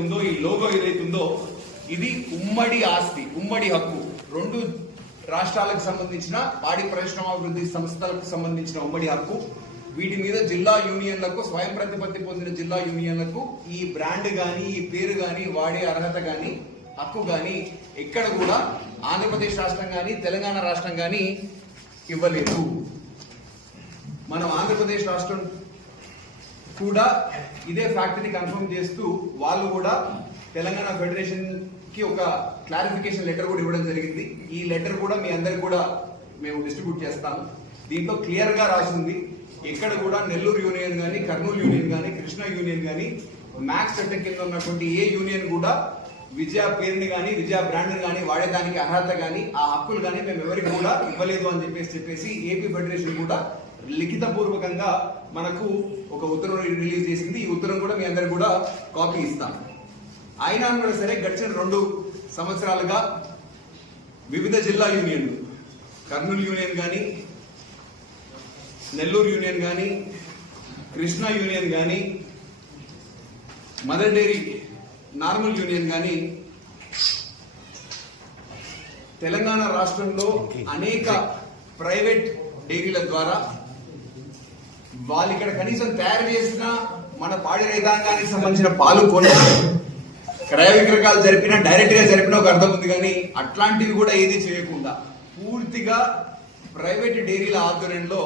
ఉందో ఈ లోగో ఏదైతే ఉందో ఇది ఉమ్మడి ఆస్తి ఉమ్మడి హక్కు. రెండు రాష్ట్రాలకు సంబంధించిన పాడి పరిశ్రమాభివృద్ధి సంస్థలకు సంబంధించిన ఉమ్మడి హక్కు. వీటి మీద జిల్లా యూనియన్లకు స్వయం ప్రతిపత్తి పొందిన జిల్లా యూనియన్లకు ఈ బ్రాండ్ కానీ ఈ పేరు కానీ వాడే అర్హత కానీ హక్కు కానీ ఎక్కడ కూడా ఆంధ్రప్రదేశ్ రాష్ట్రం కానీ తెలంగాణ రాష్ట్రం కానీ ఇవ్వలేదు. మనం ఆంధ్రప్రదేశ్ రాష్ట్రం కూడా ఇదే ఫ్యాక్టరీ కన్ఫర్మ్ చేస్తూ వాళ్ళు కూడా తెలంగాణ ఫెడరేషన్కి ఒక క్లారిఫికేషన్ లెటర్ కూడా ఇవ్వడం జరిగింది. ఈ లెటర్ కూడా మీ అందరికి కూడా మేము డిస్ట్రిబ్యూట్ చేస్తాము. దీంట్లో క్లియర్గా రాసింది ఎక్కడ కూడా నెల్లూరు యూనియన్ కానీ కర్నూలు యూనియన్ కానీ కృష్ణా యూనియన్ కానీ మ్యాక్స్ చట్టం కింద ఉన్నటువంటి ఏ యూనియన్ కూడా విజయ పేరుని కానీ విజయ బ్రాండ్ని కానీ వాడేదానికి అర్హత కానీ ఆ హక్కులు కానీ మేము ఎవరికి కూడా ఇవ్వలేదు అని చెప్పేసి చెప్పేసి ఏపీ ఫెడరేషన్ కూడా లిఖిత పూర్వకంగా మనకు ఒక ఉత్తర్వు రిలీజ్ చేసింది. ఈ ఉత్తరం కూడా మీ అందరికి కూడా కాపీ ఇస్తాం. అయినా కూడా సరే గడిచిన రెండు సంవత్సరాలుగా వివిధ జిల్లా యూనియన్లు కర్నూలు యూనియన్ కానీ నెల్లూరు యూనియన్ కానీ కృష్ణా యూనియన్ కానీ మదర్ డైరీ నార్మల్ యూనియన్ కానీ తెలంగాణ రాష్ట్రంలో అనేక ప్రైవేట్ డైరీల ద్వారా వాళ్ళు ఇక్కడ కనీసం తయారు చేసిన మన పాడి రైతాంగానికి సంబంధించిన పాలు కొని క్రయ విక్రయాలు జరిపిన డైరెక్ట్గా జరిపిన ఒక అర్థం ఉంది కానీ అట్లాంటివి కూడా ఏది చేయకుండా పూర్తిగా ప్రైవేట్ డైరీల ఆధ్వర్యంలో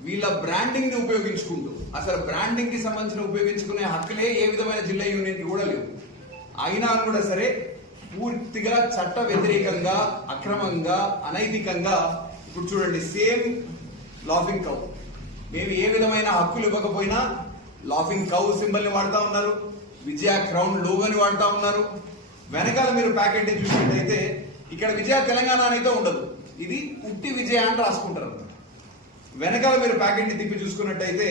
వీళ్ళ బ్రాండింగ్ని ఉపయోగించుకుంటూ అసలు బ్రాండింగ్కి సంబంధించిన ఉపయోగించుకునే హక్కులే ఏ విధమైన జిల్లా యూనియన్ కూడా లేవు. అయినా కూడా సరే పూర్తిగా చట్ట వ్యతిరేకంగా అక్రమంగా అనైతికంగా ఇప్పుడు చూడండి సేమ్ లాఫింగ్ కౌ మేము ఏ విధమైన హక్కులు ఇవ్వకపోయినా లాఫింగ్ కౌ సింబల్ని వాడుతా ఉన్నారు విజయ క్రౌన్ లోగోని వాడుతా ఉన్నారు. వెనకాల మీరు ప్యాకెట్ని చూసినట్టయితే ఇక్కడ విజయ తెలంగాణ అనేది ఉండదు. ఇది ఉట్టి విజయ అని రాసుకుంటారు. వెనకాల మీరు ప్యాకెట్ని తిప్పి చూసుకున్నట్టయితే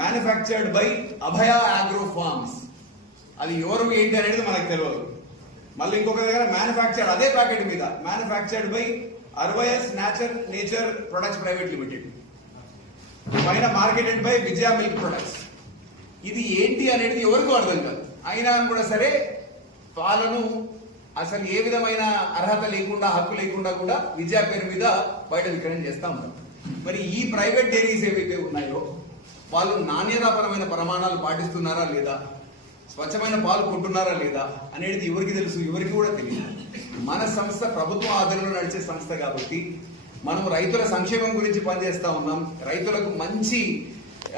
manufactured by Abhaya agro farms అది ఎవరు ఏంటి అనేది మనకు తెలియదు మళ్ళీ ఇంకొక దగ్గర మ్యానుఫ్యాక్చర్డ్ అదే ప్యాకెట్ మీద manufactured by అర్వయస్ nature nature products private limited పైన marketed by Vijaya milk products. ఇది ఏంటి అనేది ఎవరికి అర్థం కాదు. అయినా కూడా సరే పాలను అసలు ఏ విధమైన అర్హత లేకుండా హక్కు లేకుండా కూడా విజయ పేరు మీద బయట విక్రయం చేస్తా మరి ఈ ప్రైవేట్ డైరీస్ ఏవైతే ఉన్నాయో వాళ్ళు నాణ్యతాపరమైన ప్రమాణాలు పాటిస్తున్నారా లేదా? స్వచ్ఛమైన పాలు కొంటున్నారా లేదా అనేది ఎవరికి తెలుసు? ఎవరికి కూడా తెలియదు. మన సంస్థ ప్రభుత్వ ఆధారంలో నడిచే సంస్థ కాబట్టి మనం రైతుల సంక్షేమం గురించి పనిచేస్తా ఉన్నాం. రైతులకు మంచి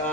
ఆ,